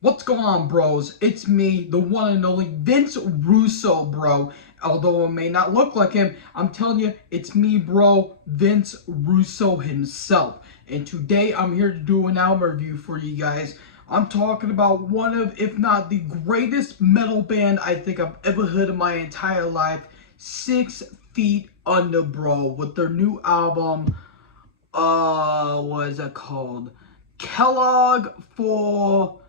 What's going on, bros? It's me, the one and only Vince Russo, bro. Although it may not look like him, I'm telling you, it's me, bro, Vince Russo himself. And today I'm here to do an album review for you guys. I'm talking about one of, if not the greatest metal band I think I've ever heard in my entire life, 6 Feet Under, bro, with their new album, what is it called? Kellogg for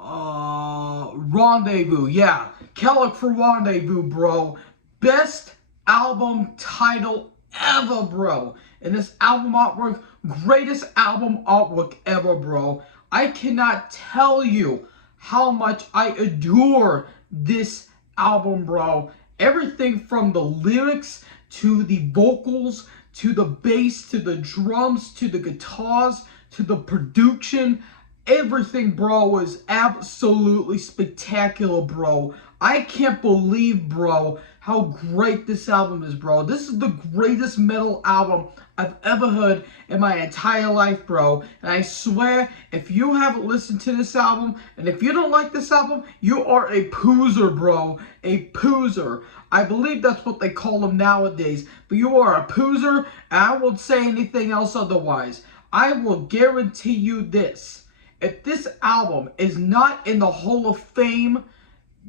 Rendezvous. Yeah, Kellogg for Rendezvous, bro. Best album title ever, bro. And this album artwork, greatest album artwork ever, bro. I cannot tell you how much I adore this album, bro. Everything from the lyrics to the vocals to the bass to the drums to the guitars to the production. Everything, bro, was absolutely spectacular, bro. I can't believe, bro, how great this album is, bro. This is the greatest metal album I've ever heard in my entire life, bro. And I swear, if you haven't listened to this album, and if you don't like this album, you are a poozer, bro. A poozer. I believe that's what they call them nowadays. But you are a poozer, and I won't say anything else otherwise. I will guarantee you this. If this album is not in the Hall of Fame,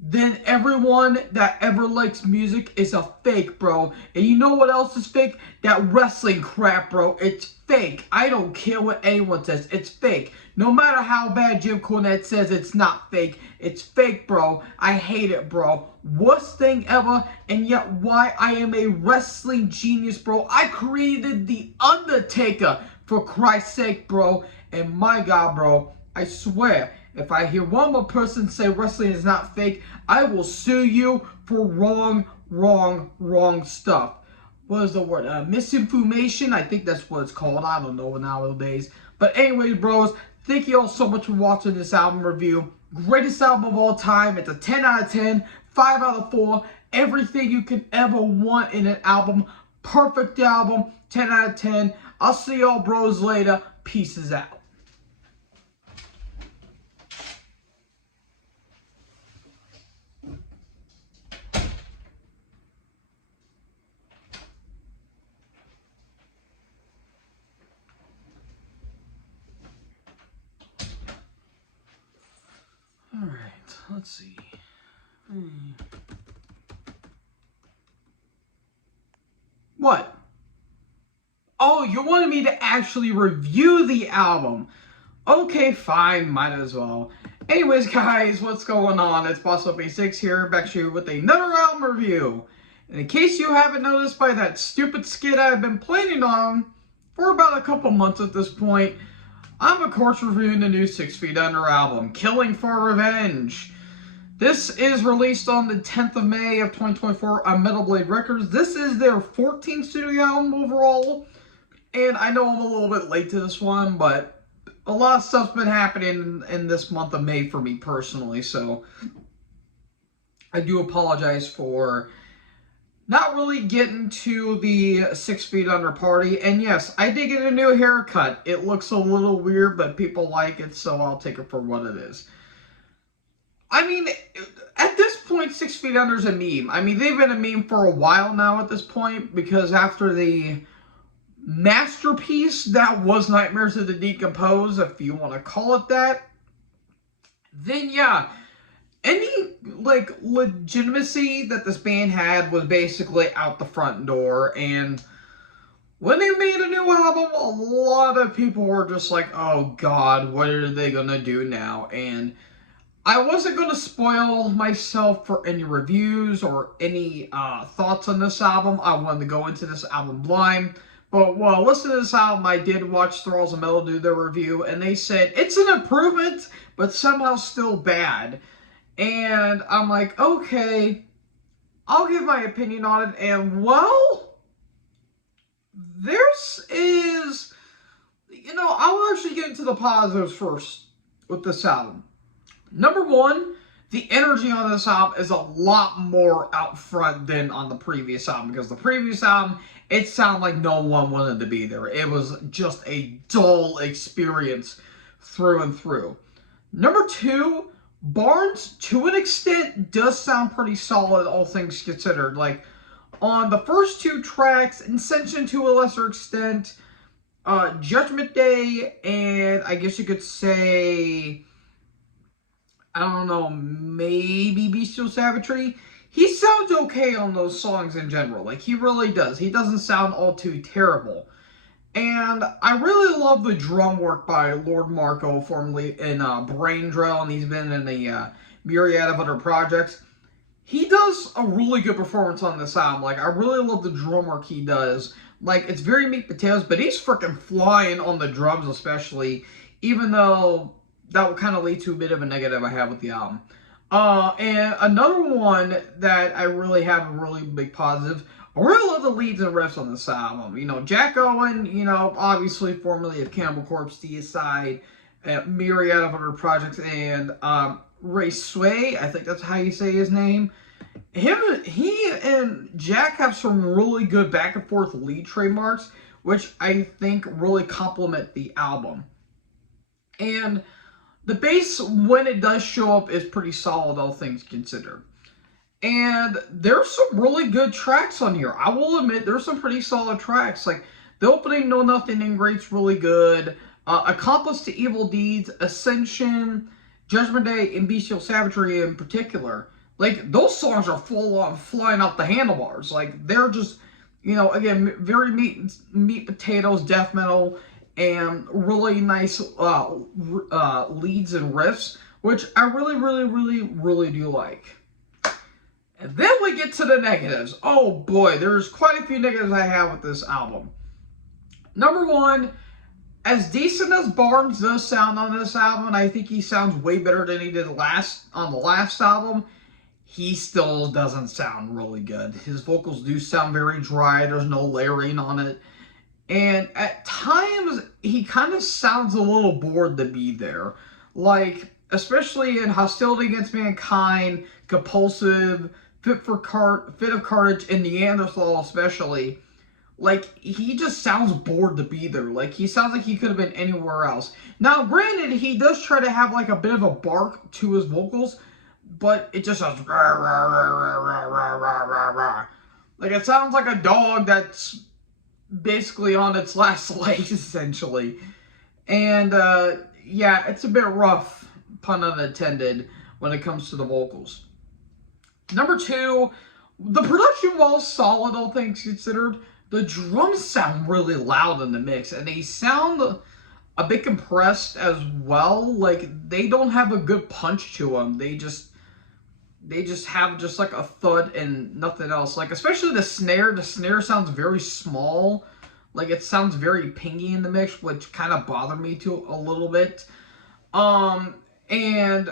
then everyone that ever likes music is a fake, bro. And you know what else is fake? That wrestling crap, bro. It's fake. I don't care what anyone says. It's fake. No matter how bad Jim Cornette says it's not fake. It's fake, bro. I hate it, bro. Worst thing ever, and yet why I am a wrestling genius, bro. I created The Undertaker, for Christ's sake, bro. And my God, bro, I swear, if I hear one more person say wrestling is not fake, I will sue you for wrong stuff. What is the word? Misinformation? I think that's what it's called. I don't know nowadays. But anyways, bros, thank you all so much for watching this album review. Greatest album of all time. It's a 10 out of 10, 5 out of 4. Everything you can ever want in an album. Perfect album, 10 out of 10. I'll see y'all bros later. Pieces out. Alright, let's see. What? Oh, you wanted me to actually review the album. Okay, fine, might as well. Anyways, guys, what's going on? It's BossUp86 here, back to you with another album review. And in case you haven't noticed by that stupid skit I've been planning on for about a couple months at this point, I'm of course reviewing the new 6 Feet Under album, Killing for Revenge. This is released on the 10th of May of 2024 on Metal Blade Records. This is their 14th studio album overall. And I know I'm a little bit late to this one, but a lot of stuff's been happening in this month of May for me personally. So I do apologize for not really getting to the 6 Feet Under party. And yes, I did get a new haircut. It looks a little weird, but people like it, so I'll take it for what it is. I mean, at this point, 6 Feet Under is a meme. I mean, they've been a meme for a while now at this point, because after the masterpiece that was Nightmares of the Decomposed, if you want to call it that, then yeah, any, like, legitimacy that this band had was basically out the front door. And when they made a new album, a lot of people were just like, oh God, what are they gonna do now? And I wasn't going to spoil myself for any reviews or any thoughts on this album. I wanted to go into this album blind. But while listening to this album, I did watch Thralls of Metal do their review, and they said it's an improvement, but somehow still bad. And I'm like, okay, I'll give my opinion on it. And well, this is, I'll actually get into the positives first with this album. Number one, the energy on this album is a lot more out front than on the previous album, because the previous album, it sounded like no one wanted to be there. It was just a dull experience through and through. Number 2, Barnes, to an extent, does sound pretty solid, all things considered. Like, on the first 2 tracks, Ascension to a lesser extent, Judgment Day, and I guess you could say, I don't know, maybe Bestial Savagery. He sounds okay on those songs in general. Like, he really does. He doesn't sound all too terrible. And I really love the drum work by Lord Marco, formerly in Brain Drill, and he's been in a myriad of other projects. He does a really good performance on this album. Like, I really love the drum work he does. Like, it's very meat potatoes, but he's freaking flying on the drums, especially, even though that will kind of lead to a bit of a negative I have with the album. And another one that I really have a really big positive, I really love the leads and riffs on this album. You know, Jack Owen, you know, obviously formerly of Cannibal Corpse, Deicide, myriad of other projects, and Ray Sway, I think that's how you say his name. He and Jack have some really good back and forth lead trademarks, which I think really complement the album. And the bass, when it does show up, is pretty solid, all things considered. And there's some really good tracks on here. I will admit, there's some pretty solid tracks. Like, the opening Know Nothing and Great's really good. Accomplice to Evil Deeds, Ascension, Judgment Day, and Bestial Savagery in particular. Like, those songs are full on flying off the handlebars. Like, they're just, you know, again, very meat potatoes, death metal, and really nice leads and riffs, which I really do like. And then we get to the negatives. Oh boy, there's quite a few negatives I have with this album. Number 1, as decent as Barnes does sound on this album, and I think he sounds way better than he did on the last album, he still doesn't sound really good. His vocals do sound very dry. There's no layering on it. And at times, he kind of sounds a little bored to be there. Like, especially in Hostility Against Mankind, Compulsive, Fit of Carnage, and Neanderthal especially. Like, he just sounds bored to be there. Like, he sounds like he could have been anywhere else. Now, granted, he does try to have, like, a bit of a bark to his vocals, but it just sounds rah, rah, rah, rah, rah, rah, rah, rah, rah. Like, it sounds like a dog that's basically on its last legs, essentially. And, yeah, it's a bit rough, pun unintended, when it comes to the vocals. Number 2, the production, while solid, all things considered, the drums sound really loud in the mix, and they sound a bit compressed as well. Like, they don't have a good punch to them. They just have just like a thud and nothing else. Like, especially the snare sounds very small. Like, it sounds very pingy in the mix, which kind of bothered me to a little bit. And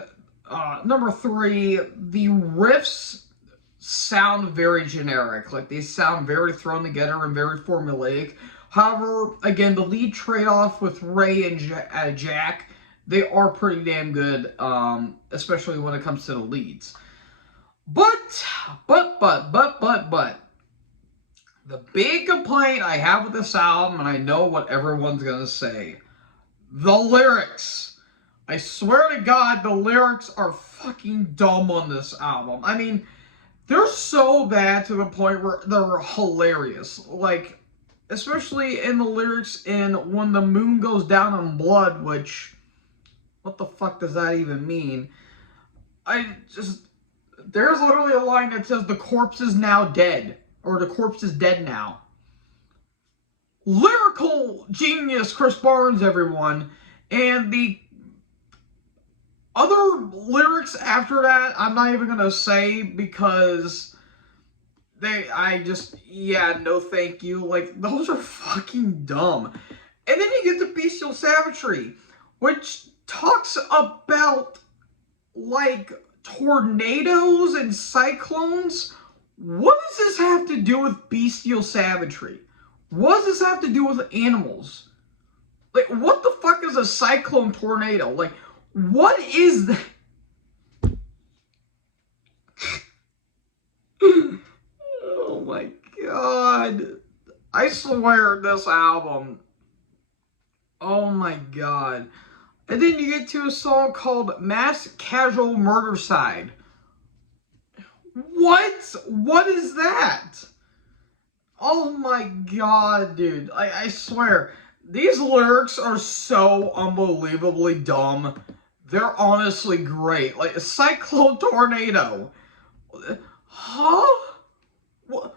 number 3, the riffs sound very generic. Like, they sound very thrown together and very formulaic. However, again, the lead trade-off with Ray and Jack, they are pretty damn good, especially when it comes to the leads. But, the big complaint I have with this album, and I know what everyone's going to say, the lyrics. I swear to God, the lyrics are fucking dumb on this album. I mean, they're so bad to the point where they're hilarious. Like, especially in the lyrics in When the Moon Goes Down in Blood, which, what the fuck does that even mean? There's literally a line that says, the corpse is now dead. Or the corpse is dead now. Lyrical genius, Chris Barnes, everyone. And the other lyrics after that, I'm not even going to say because no thank you. Like, those are fucking dumb. And then you get to Bestial Savagery, which talks about, like, tornadoes and cyclones. What does this have to do with Bestial Savagery? What does this have to do with animals? Like, what the fuck is a cyclone tornado? Like, what is that? Oh my God. I swear this album. Oh my God. And then you get to a song called Mass Casual Murdercide. What? What is that? Oh my god, dude. I swear. These lyrics are so unbelievably dumb. They're honestly great. Like, a cyclone tornado. Huh? What?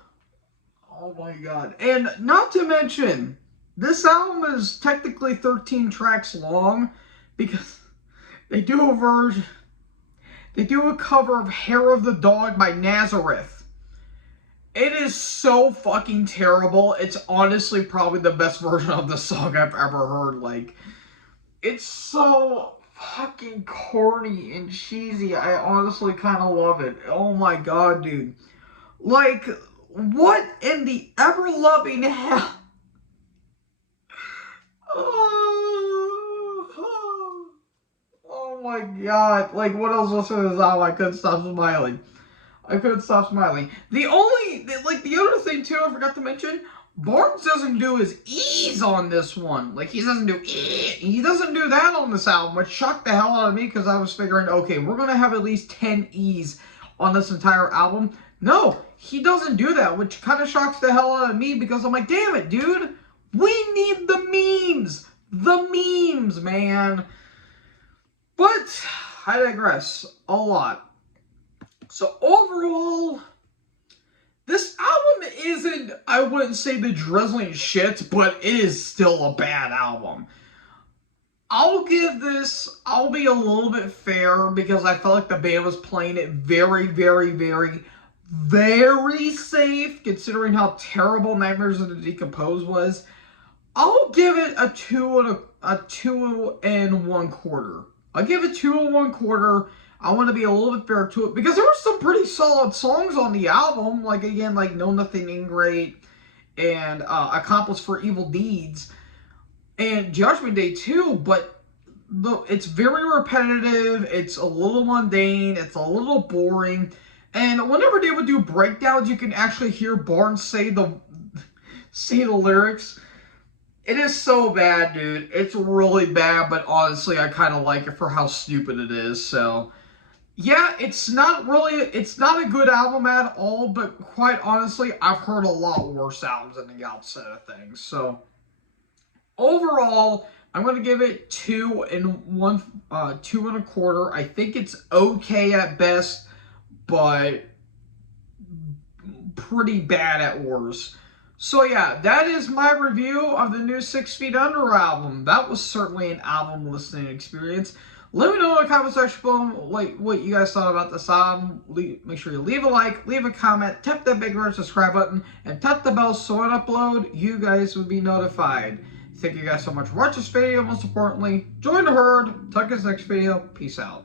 Oh my god. And not to mention, this album is technically 13 tracks long because they do a version. They do a cover of Hair of the Dog by Nazareth. It is so fucking terrible. It's honestly probably the best version of the song I've ever heard. Like, it's so fucking corny and cheesy. I honestly kind of love it. Oh my god, dude. Like, what in the ever-loving hell? Oh my god. Like, what else was to this album? I couldn't stop smiling. I couldn't stop smiling. The other thing too, I forgot to mention, Barnes doesn't do his E's on this one. Like, he doesn't do he doesn't do that on this album, which shocked the hell out of me because I was figuring, okay, we're gonna have at least 10 E's on this entire album. No, he doesn't do that, which kind of shocks the hell out of me because I'm like, damn it, dude, we need the memes. The memes, man. But I digress a lot. So overall, this album isn't, I wouldn't say the drizzling shit, but it is still a bad album. I'll give this, I'll be a little bit fair because I felt like the band was playing it very, very, very, very safe considering how terrible Nightmares of the Decomposed was. I'll give it a 2 and 1/4. I'll give it 2 and 1/4. I want to be a little bit fair to it because there were some pretty solid songs on the album. Like, again, like Know Nothing Ain't Great and Accomplice for Evil Deeds and Judgment Day too. But it's very repetitive. It's a little mundane. It's a little boring. And whenever they would do breakdowns, you can actually hear Barnes say the lyrics. It is so bad, dude. It's really bad, but honestly, I kind of like it for how stupid it is. So, yeah, it's not a good album at all, but quite honestly, I've heard a lot worse albums than the outset of things. So, overall, I'm going to give it 2 and 1/4. I think it's okay at best, but pretty bad at worst. So yeah, that is my review of the new 6 Feet Under album. That was certainly an album listening experience. Let me know in the comment section below what you guys thought about this album. Make sure you leave a like, leave a comment, tap that big red subscribe button, and tap the bell so when I upload, you guys will be notified. Thank you guys so much for watching this video. Most importantly, join the herd. Talk to you next video. Peace out.